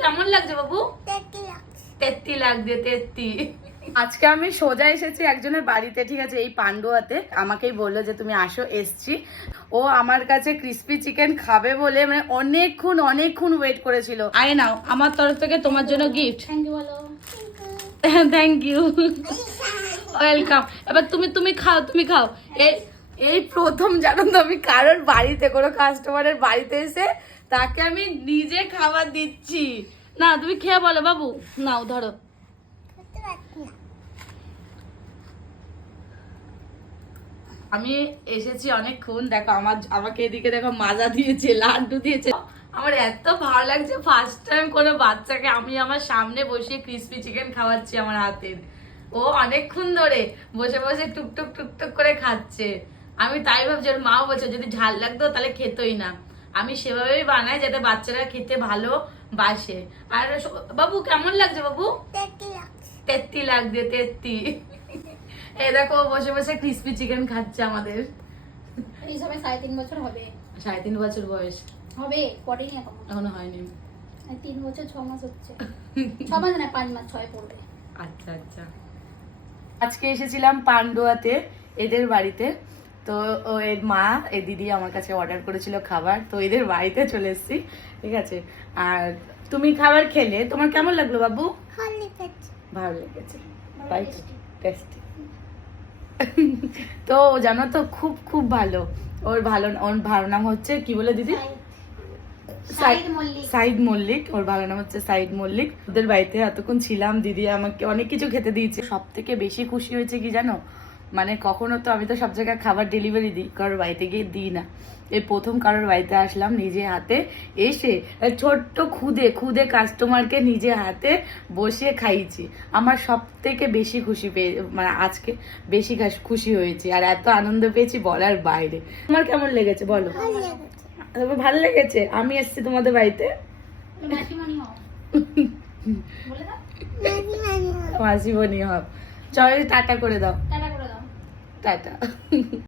কেমন লাগছে বাবু? তেত্তি লাগছে। তেত্তি আজকে আমি সোজা এসেছি একজনের বাড়িতে ঠিক আছে এই পান্ডুয়াতে। আমাকেই বলল যে তুমি আসো এসছি। ও আমার কাছে ক্রিস্পি চিকেন খাবে বলে মানে অনেকক্ষণ অনেকক্ষণ ওয়েট করেছিল। আরে নাও আমার তরফ থেকে তোমার জন্য gift thank you thank you welcome এবার তুমি তুমি খাও তুমি খাও। এই এই প্রথম জানো তো আমি কারোর বাড়িতে, কোনো কাস্টমারের বাড়িতে এসে তাকে আমি নিজে খাবার দিচ্ছি। না, তুমি খেয়ে বলো বাবু। নাও, ধরো। আমি এসেছি অনেকক্ষণ, দেখো আমার, আমাকে এদিকে দেখো মাজা দিয়েছে, লাড্ডু দিয়েছে। আমার এত ভালো লাগছে ফার্স্ট টাইম কোনো বাচ্চাকে আমি আমার সামনে বসিয়ে ক্রিস্পি চিকেন খাওয়াচ্ছি আমার হাতের। ও অনেকক্ষণ ধরে বসে বসে টুকটুক টুকটুক করে খাচ্ছে। আমি তাই ভাবছি ওর মাও বলছে যদি ঝাল লাগতো তাহলে খেতোই না। আমি সেভাবেই বানাই যাতে বাচ্চারা খেতে ভালো বাসে। আর বাবু কেমন লাগছে বাবু? তেত্তি লাগছে। তেত্তি এই দেখো বসে বসে ক্রিস্পি চিকেন খাচ্ছে আমাদের। এই সময় সাড়ে তিন বছর হবে। সাড়ে তিন বছর বয়স। হবে পড়েনি এখন। এখনও হয়নি। তিন বছর ছ মাস হচ্ছে। ছ মাস না পাঁচ মাস ছয় পড়বে। আচ্ছা আচ্ছা। আজকে এসেছিলাম পান্ডুয়াতে এদের বাড়িতে। তো এর মা এ দিদি আমার কাছে অর্ডার করেছিল খাবার তো এদের বাড়িতে চলে এসেছি ঠিক আছে? আর তুমি খাবার খেলে তোমার কেমন লাগল বাবু? ভালো লেগেছে। টেস্টি তো জানো তো খুব খুব ভালো। ওর ভালো ওর ভালো নাম হচ্ছে কি বলে দিদি? সাইদ। মল্লিক। ওর ভালো নাম হচ্ছে সাইদ মল্লিক। ওদের বাড়িতে এতক্ষণ ছিলাম দিদি আমাকে অনেক কিছু খেতে দিয়েছে। সব থেকে বেশি খুশি হয়েছে কি জানো? মানে কখনো তো আমি তো সব জায়গায় খাবার ডেলিভারি দিই কারোর বাড়িতে গিয়ে দিই না। এই প্রথম কারোর বাড়িতে আসলাম নিজে হাতে এসে ছোট্ট খুদে খুদে কাস্টমারকে নিজে হাতে বসিয়ে খাইয়েছি। আমার সব থেকে বেশি খুশি পেয়ে মানে আজকে বেশি খুশি হয়েছি আর এত আনন্দ পেয়েছি বলার বাইরে। তোমার কেমন লেগেছে বলো? তোমার ভালো লেগেছে? আমি এসেছি তোমাদের বাড়িতে। মাসিমণি হব চলো টাটা করে দাও। টাটা করে দাও টাটা